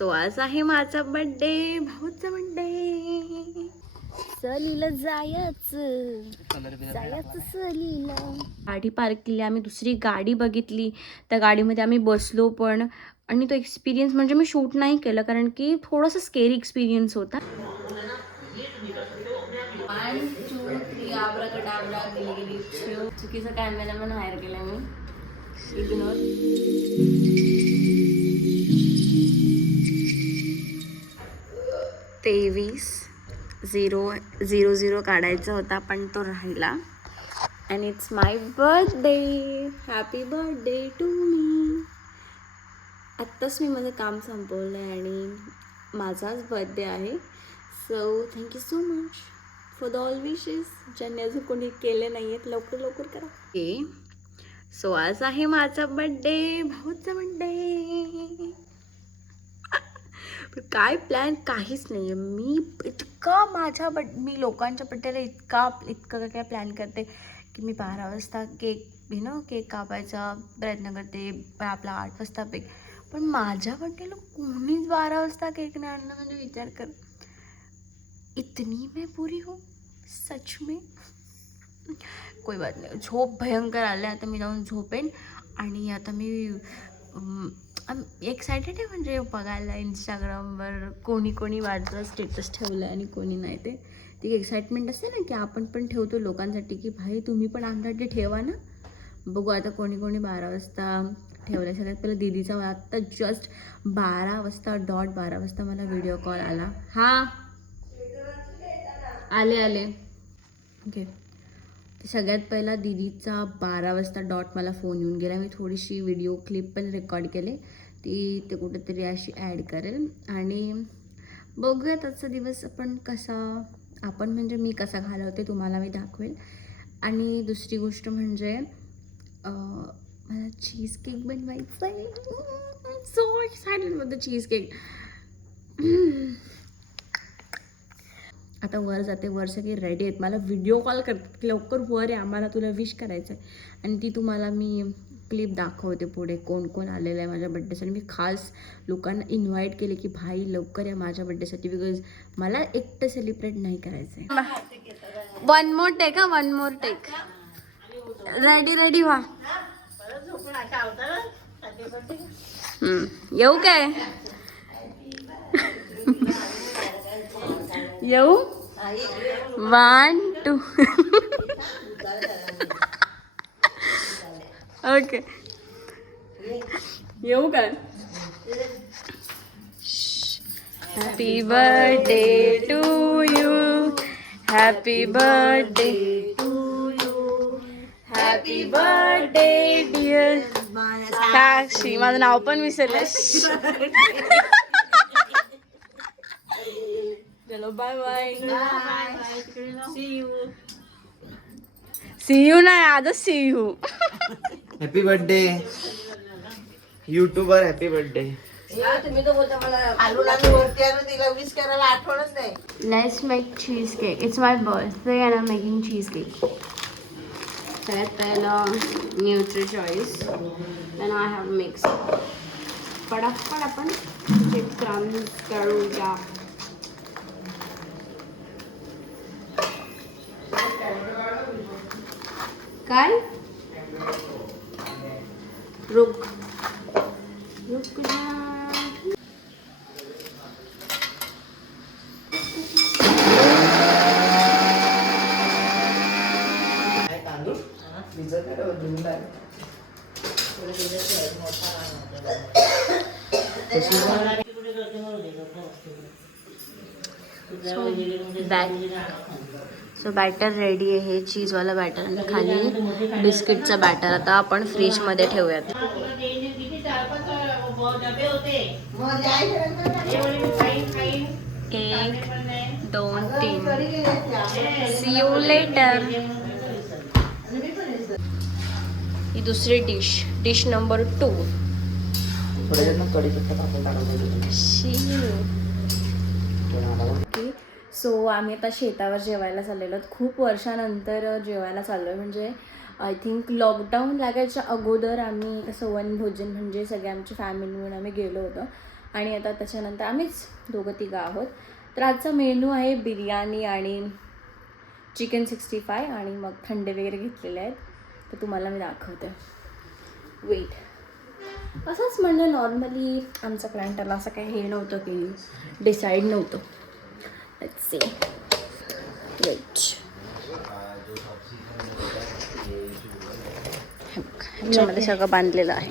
So आज आहे माझा बर्थडे, भाऊचा बर्थडे. सहलीला जायचं सहलीला. गाडी पार्क केली आम्ही, दुसरी गाडी बघितली, त्या गाडीमध्ये आम्ही बसलो पण. आणि तो एक्सपिरियन्स म्हणजे मी शूट नाही केलं कारण की थोडासा स्केरी एक्सपिरियन्स होता. 1 2 3 आब्राकडाब्रा गेली चुकीचा कॅमेरामॅन हायर केला मी. इग्नोर. 23:00 काढायचा होता पण तो राहिला. And it's my birthday. Happy birthday to me. आत्ताच मी माझं काम संपवलं आहे आणि माझाच बर्थडे आहे. So thank you so much for the all wishes. ज्यांनी अजून कोणी केले नाही आहेत लवकर लवकर करा. सो आज आहे माझा बर्थडे, भाऊचा बर्थडे. काय प्लॅन काहीच नाही आहे. मी मी लोकांच्या बड्डेला इतकं काय प्लॅन करते की मी 12 वाजता केक कापायचा प्रयत्न करते, पण आपला 8 वाजता पण माझ्या बड्डेला कोणीच 12 वाजता केक नाही आणलं. म्हणजे विचार कर, इतनी मैं पूरी हूँ सच में. कोई बात नाही. झोप भयंकर आले. आता मी जाऊन झोपेन. आणि आता मी एक्सायटेड आहे म्हणजे बघायला इंस्टाग्रामवर कोणी माझं स्टेटस ठेवलं आणि कोणी नाही. ती एक्साइटमेंट असते ना की आपण पण ठेवतो लोकांसाठी की भाई तुम्ही पण आमच्यासाठी ठेवा ना. बघू आता कोणी 12 वाजता ठेवलं. सगळ्यात पहिलं दीदीचा आत्ता जस्ट 12 वाजता मला व्हिडिओ कॉल आला. हां आले ओके. सगळ्यात पहिला दीदीचा 12 वाजता मला फोन येऊन गेला. मी थोडीशी व्हिडिओ क्लिप पण रेकॉर्ड केले, ते कुठेतरी अशी ॲड करेल. आणि बघूया त्याचा दिवस आपण म्हणजे मी कसा घालवते तुम्हाला मी दाखवेल. आणि दुसरी गोष्ट म्हणजे मला चीज केक बनवायचा आहे. So excited for the cheese cake. आता वर जाते, वर सगळे रेडी आहेत. मला व्हिडिओ कॉल करतात लवकर वर आहे, आम्हाला तुला विश करायचं आहे. आणि ती तुम्हाला मी क्लिप दाखवते पुढे कोण कोण आलेलं आहे माझ्या बड्डेसाठी. मी खास लोकांना इन्व्हाइट केले की भाई लवकर या माझ्या बड्डेसाठी, बिकॉज मला एकटं सेलिब्रेट नाही करायचं आहे. One more take. रेडी व्हा. येऊ काय? येऊ 1 2 ओके. येऊ काय? Happy birthday to you. Happy birthday to you. Happy birthday dear Sakshi. माझं नाव पण विसरलं. चलो बाय बाय. सी यू नाही, आजच see you. Happy birthday YouTuber. Happy birthday. तुम्ही तर बोलता मला आलू वरती आणून तिला विश करायला आठवणच नाही. Let's make cheesecake. It's my birthday and I'm making cheesecake. सगळ्यात पहिलं न्यूट्रीचॉईस. Then I have mix. पटापट आपण क्रम्स करूया. काय? रुक जा. सो बॅटर रेडी आहे. चीजवाला बॅटर आणि खाली बिस्किटचं बॅटर. आता आपण फ्रीजमध्ये ठेवूयात. 1 2 3. C you later. ही दुसरी डिश नंबर 2. सो आम्ही आता शेतावर जेवायला चाललेलो. खूप वर्षानंतर जेवायला चाललो आहे. म्हणजे आय थिंक लॉकडाऊन लागायच्या अगोदर आम्ही असं वनभोजन म्हणजे सगळे आमची फॅमिली मिळून आम्ही गेलो होतो. आणि आता त्याच्यानंतर आम्हीच दोघं तिघं आहोत. तर आजचा मेनू आहे बिर्याणी आणि चिकन 65 आणि मग थंडे वगैरे घेतलेले आहेत. तर तुम्हाला मी दाखवते. वेट. असंच म्हणजे नॉर्मली आमचा प्लॅन ठरला, असं काही हे नव्हतं की डिसाईड नव्हतं. Let's see. वेट. ह्याच्यामध्ये सगळं बांधलेलं आहे.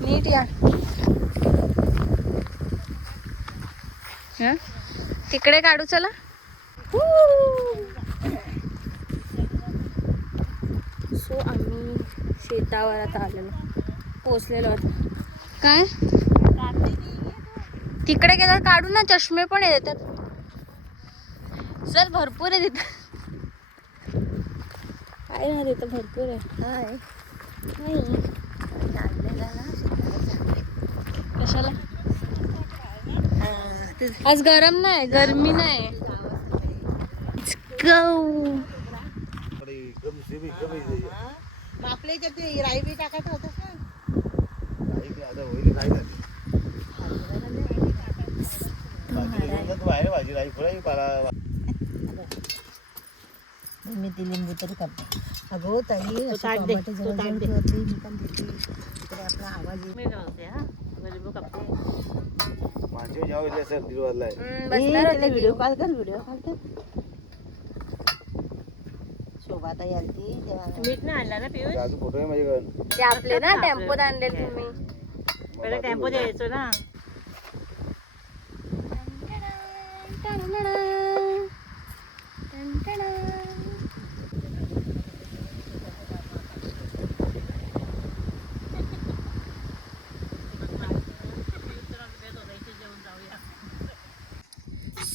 नीट या. तिकडे काढू चला. सो आम्ही शेतावर आता आलेलो, पोचलेलो आता. काय तिकडे गेला काढू ना, चष्मे पण येतात. चल भरपूर आहे तिथं. आहे ना तिथं भरपूर आहे. हाय कशाला? आज गरम नाही, गरमी नाही. आपल्या इथे ते राई बी टाकायचं होतं ना. मी ती लिंबू तरी कापते. अगो ताई टमाटे जवळ ठेवते, मी पण देते. इकडे आपला आवाज लिंबू कापते. व्हिडिओ कॉल कर, व्हिडिओ कॉल कर. शोभा ताई आलती तेव्हा मीठ नाही आणला ना पियुष. ते आपले ना टेम्पोत आणले तुम्ही. पहिले टेम्पो द्यायचो ना.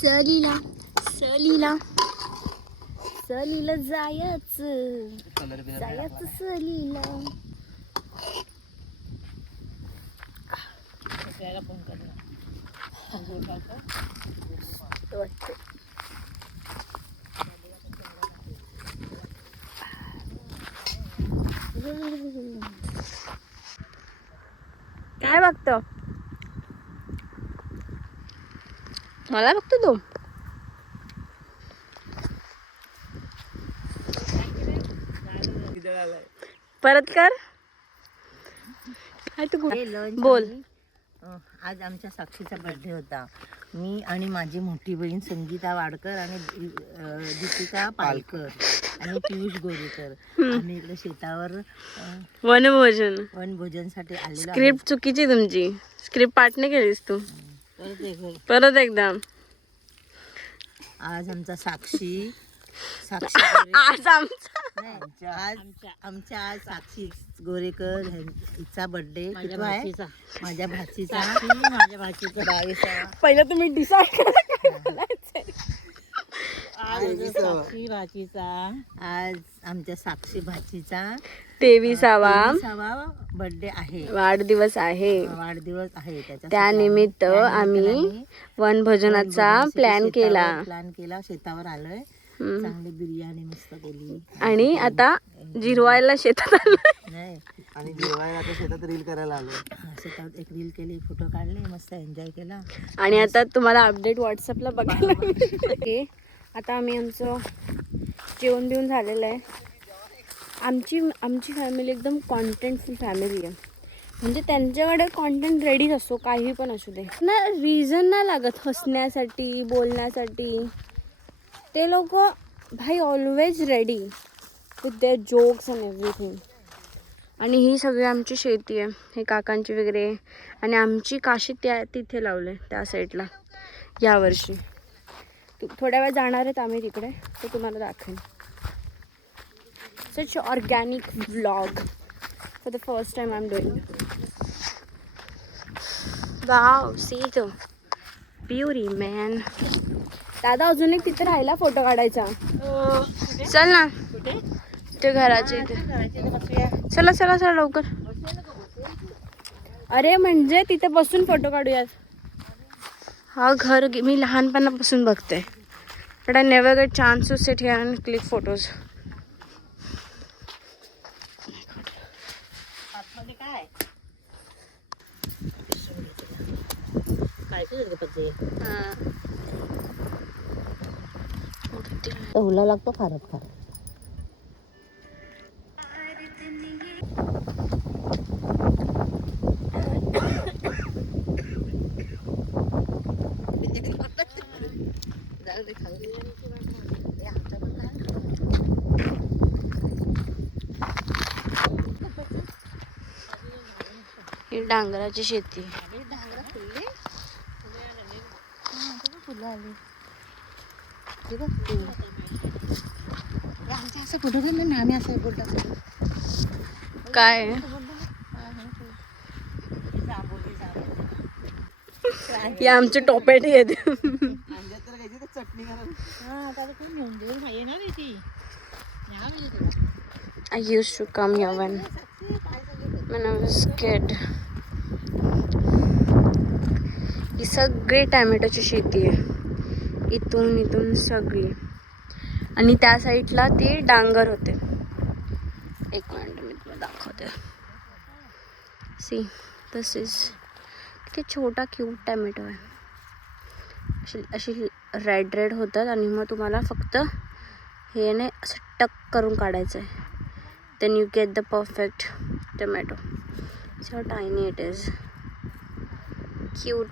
सहलीला सहलीला सहलीला जायचं जायचं सहलीला. फोन करणार. काय बघतो? मला बघतो तू? परत कर. काय तू बोल. आज आमच्या साक्षीचा बर्थडे होता. मी आणि माझी मोठी बहीण संगीता वाडकर आणि दीपिका पालकर आणि पियुष गोरेकर आणि इकडे शेतावर वनभोजनसाठी आलेलो. स्क्रिप्ट चुकीची तुमची. स्क्रिप्ट पाठ नाही केलीस तू. परत एकदा. आज आमचा साक्षी आज आमच्या साक्षी गोरेकर हिचा बर्थडे माझ्या भाचीचा 22. पहिलं तुम्ही डिसाईड आज आमच्या साक्षी भाचीचा 23वा बर्थडे आहे. वाढदिवस आहे. त्यानिमित्त आम्ही वनभोजनाचा प्लॅन केला. शेतावर आलोय. चांगली बिर्याणी मस्त केली आणि आता जिरवायला शेतात आलोय. नाही आणि जिरवायला आता शेतात रील करायला आलो. शेतात एक रील केली, फोटो काढले, मस्त एन्जॉय केला. आणि आता तुम्हाला अपडेट व्हॉट्सअपला बघायला मिळते. आता आम्ही आमचं जेवण बिवून झालेलं आहे. आमची फॅमिली एकदम कॉन्टेंटफुल फॅमिली आहे. म्हणजे त्यांच्याकडे कॉन्टेंट रेडीच असतो, काही पण असू दे ना. रिझन नाही लागत हसण्यासाठी, बोलण्यासाठी. ते लोक भाई always ready with their jokes and everything. आणि ही सगळी आमची शेती आहे, हे काकांची वगैरे. आणि आमची काशी तिथे लावले त्या साईडला यावर्षी. थोड्या वेळ जाणार आहेत आम्ही तिकडे, ते तुम्हाला दाखवेन. Such organic vlog for the first time I am doing. Wow, see the beauty man. दादा अजून एक तिथे राहिला फोटो काढायचा. चल ना ते घराचे इथे. चला चला चला लवकर. अरे म्हणजे तिथे बसून फोटो काढूयात. हा घर मी लहानपणापासून बघते, but I never get chance to sit here and click photos. आतमध्ये काय काय गणपती हुला लागतो खारट खारट. ही डांगराची शेती. फुलं आली आमच्या असं कुठं गेलं ना आम्ही असं बोलतो काय हे आमचे टोपॅटे आहेत. I used to come here when I was kid. ही सगळी टॅमॅटोची शेती आहे, इथून सगळी. आणि त्या साईडला ते डांगर होते. एक मिनिट मी तुला दाखवते. सी दिस इज किती छोटा क्यूट टॅमॅटो आहे. अशी रेड होतात आणि मग तुम्हाला फक्त हे नाही असं टक करून काढायचं आहे. Then you get the perfect tomato. So tiny it is cute.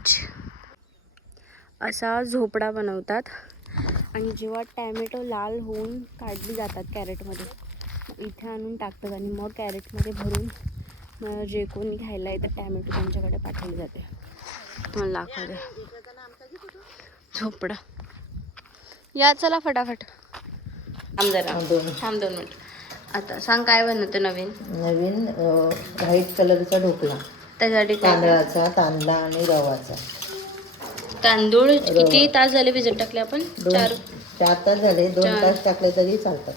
असा झोपडा बनवतात आणि जेव्हा टॅमॅटो लाल होऊन काढली जातात कॅरेटमध्ये, इथे आणून टाकतात आणि मग कॅरेटमध्ये भरून जे कोणी घ्यायला येतं टॅमॅटो त्यांच्याकडे पाठवले जाते. मला दाखवते झोपडा. या चला फटाफट. थांब 2 मिनिट. आता सांग काय बनवतं नवीन व्हाईट कलरचा ढोकळा. त्यासाठी तांदळाचा, तांदळा आणि रवाचा. तांदूळ किती तास झाले भिजत टाकले आपण? 4 तास झाले. 2 तास टाकले तरी चालतात.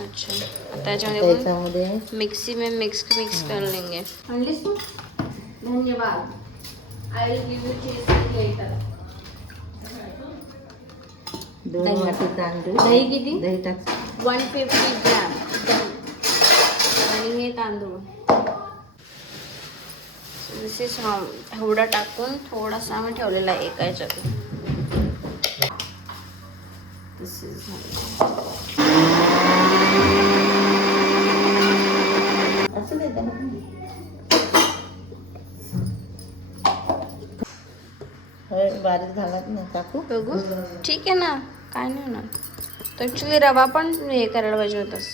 अच्छा. त्याच्यामध्ये मिक्सी में मिक्स कर लेंगे. आणलीस तू? धन्यवाद. I will give you cheese later. 2 वाटी तांदूळ. दही किती? दही टाक 150 ग्रॅम. आणि हे तांदूळ एवढा टाकून थोडासा आम्ही ठेवलेला आहे एका ह्याच्यात. असं देतं बारीक झालात ना टाकू. बघू. ठीक आहे ना, काय नाही होणार. तर ॲक्च्युली रवा पण हे करायला पाहिजे होतंस.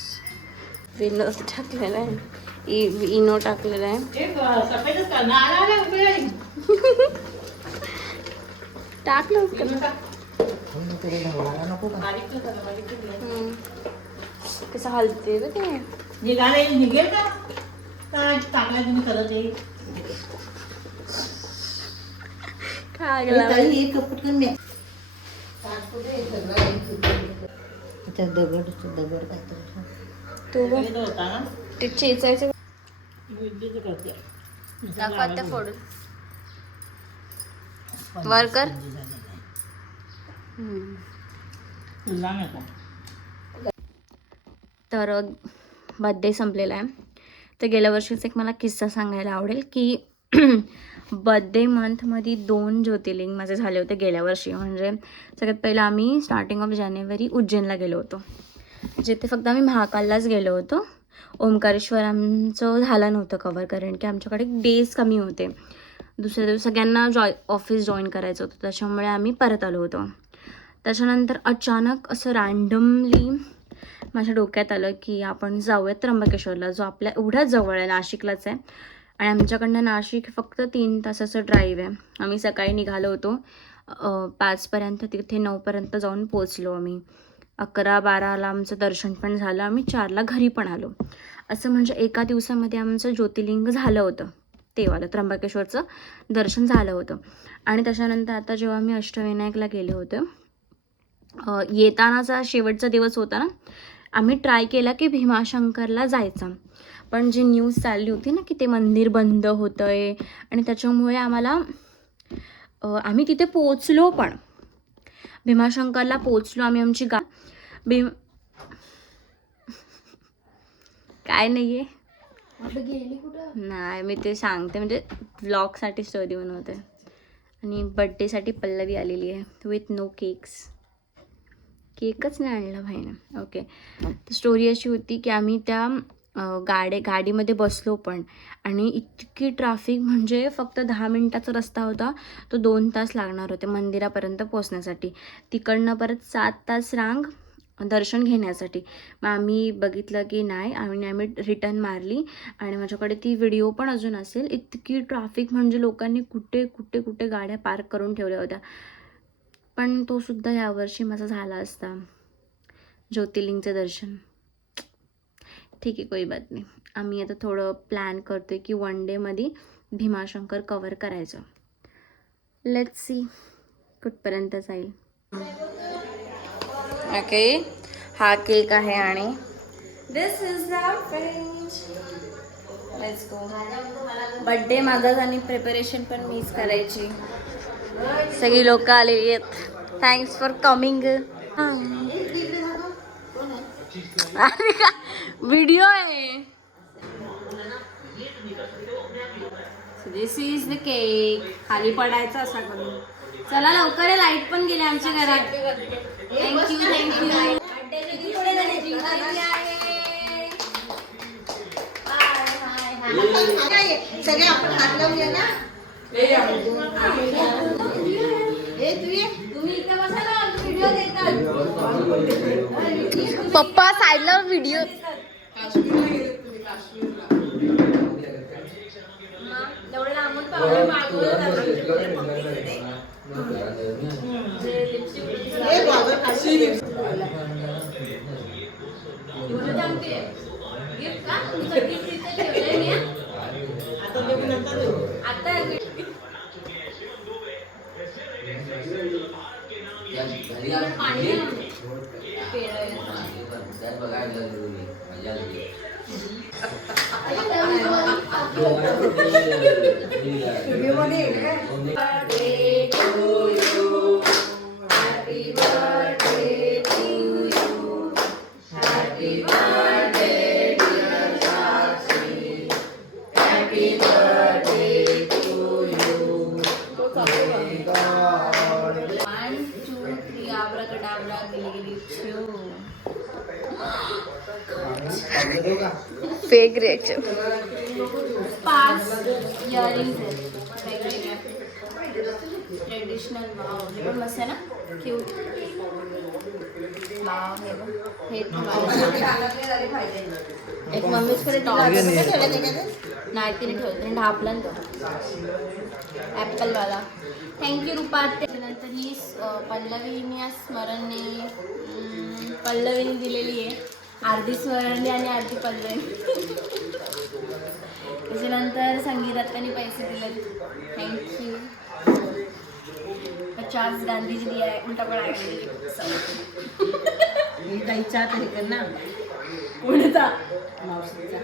विनो टाकलेला आहे, इनो टाकलेला आहे. टाकलं कसं हलते बघ ते. निघेल का टाकला तुम्ही करत येईल काय दगड ते चेचायचं. दाखवते फोडून वर कर. तर बर्थडे संपलेला आहे. तर गेल्या वर्षीचा एक मला किस्सा सांगायला आवडेल की बर्थडे मंथमध्ये 2 ज्योतिर्लिंग माझे झाले होते गेल्या वर्षी. म्हणजे सगळ्यात पहिलं आम्ही स्टार्टिंग ऑफ जानेवारी उज्जैनला गेलो होतो, जिथे फक्त आम्ही महाकाललाच गेलो होतो. ओंकारेश्वर आमचं झालं नव्हतं कवर, कारण की आमच्याकडे डेज कमी होते. दुसऱ्या दिवशी सगळ्यांना ऑफिस जॉईन करायचं होतं, त्याच्यामुळे आम्ही परत आलो होतो. त्याच्यानंतर अचानक असं रँडमली माझ्या डोक्यात आलं की आपण जाऊयात त्र्यंबकेश्वरला, जो आपल्या एवढ्याच जवळ आहे, नाशिकलाच आहे. आणि आमच्याकडनं नाशिक फक्त 3 तासाचं ड्राईव्ह आहे. आम्ही सकाळी निघालो होतो 5पर्यंत, तिथे 9पर्यंत जाऊन पोचलो आम्ही. 11-12ला आमचं दर्शन पण झालं. आम्ही 4ला घरी पण आलो. असं म्हणजे एका दिवसामध्ये आमचं ज्योतिर्लिंग झालं होतं. तेव्हा त्र्यंबकेश्वरचं दर्शन झालं होतं. आणि त्याच्यानंतर आता जेव्हा आम्ही अष्टविनायकला गेले होते, येतानाचा शेवटचा दिवस होता ना, आम्ही ट्राय केला की भीमाशंकरला जायचा. पण जी न्यूज चालली होती ना की ते मंदिर बंद होतं आहे, आणि त्याच्यामुळे आम्ही तिथे पोचलो. पण भीमाशंकरला पोचलो आम्ही. आमची काय नाही आहे. नाही मी ते सांगते म्हणजे व्लॉगसाठी स्टोरी बनवते. आणि बड्डेसाठी पल्लवी आलेली आहे विथ नो केक्स. केकच नाही आणला भाईनं. ओके, तर स्टोरी अशी होती की आम्ही त्या गाडीमध्ये बसलो पण, आणि इतकी ट्रॅफिक म्हणजे फक्त 10 मिनिटाचा रस्ता होता, तो 2 तास लागणार होते मंदिरापर्यंत पोचण्यासाठी. तिकडनं परत 7 तास रांग दर्शन घेण्यासाठी. मग आम्ही बघितलं की नाही, आम्ही रिटर्न मारली. आणि माझ्याकडे ती व्हिडिओ पण अजून असेल. इतकी ट्रॅफिक म्हणजे लोकांनी कुठे कुठे कुठे गाड्या पार्क करून ठेवल्या होत्या. पण तो सुद्धा यावर्षी माझा झाला असता ज्योतिर्लिंगचं दर्शन. ठीक आहे, कोई बात नाही. आम्ही आता थोडं प्लॅन करतोय की 1 डेमध्ये भीमाशंकर कवर करायचं. लेट्स सी कुठपर्यंत जाईल. ओके, हा केक आहे आणि this is the French. Let's go. Birthday माझाच आणि प्रिपरेशन पण मीच करायची. सगळी लोक आलेली आहेत. Thanks for coming. व्हिडिओ आहे. दिस इज द केक. खाली पडायचं असा करून. चला लवकर, लाईट पण गेली आमच्या घरात. Thank you thank you. सगळे आपण हात लावूया ना. पप्पा साईडला व्हिडिओ. Fake reaction. 5 इयरिंग्स आहेत ट्रेडिशनल. हे पण मस्त आहे ना, क्यूट. एक मम्मीकडे नाही, तिने ठेवलं ढापला तो ॲपलवाला. थँक्यू रुपा. त्यानंतर ही पल्लवीने स्मरणने पल्लवीने दिलेली आहे. अर्धी स्मरणने आणि अर्धी पल्लवी. त्याच्यानंतर संगीताने पैसे दिले. थँक्यू. 50 गांधीजी दिया है. उलटा पड़ा है. गाईचा तरी कर ना. कोणता मावशीचा.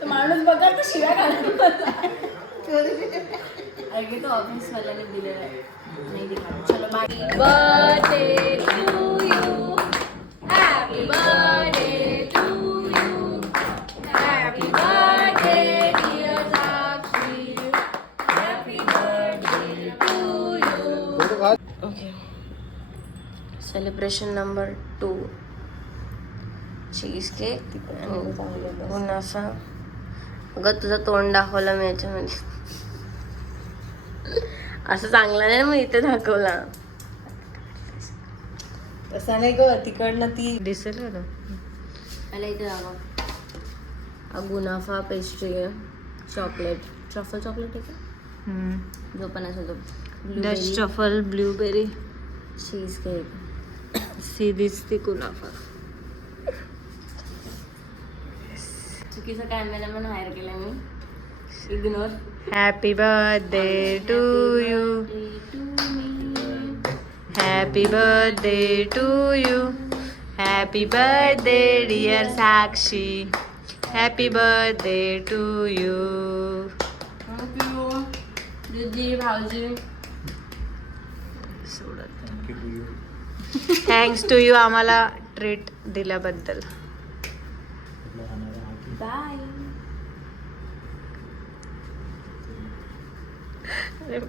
तो माणूस बघा तर शिव्या घालत. अरे तो ऑफिस वाल्याने दिलेला आहे. नाही दिला. चलो bye. Birthday to you. Happy birthday to you. Happy birthday dear Sakshi. Happy birthday to you. Okay, celebration number 2. Cheese cake गुनाफा. अगं तुझं तोंड दाखवलं मी याच्यामध्ये. असं चांगलं नाही मग इथे दाखवला. तसा नाही ग, तिकडनं ती दिसेल ना. मला इथे दाखव. गुनाफा पेस्ट्री आहे. चॉकलेट, ट्रफल चॉकलेट आहे का, जो पण असेल तो. Dutch truffle, blueberry, cheese cake. See दिसते गुनाफा. चुकीचा कॅमेरामॅन हायर केला मी. Ignore. Happy birthday to you. Happy birthday to you. Happy birthday dear Sakshi. Happy birthday to you. Thank you दीदी, भाऊजी. थँक्स टू यू आम्हाला ट्रीट दिल्याबद्दल. बाय. अरे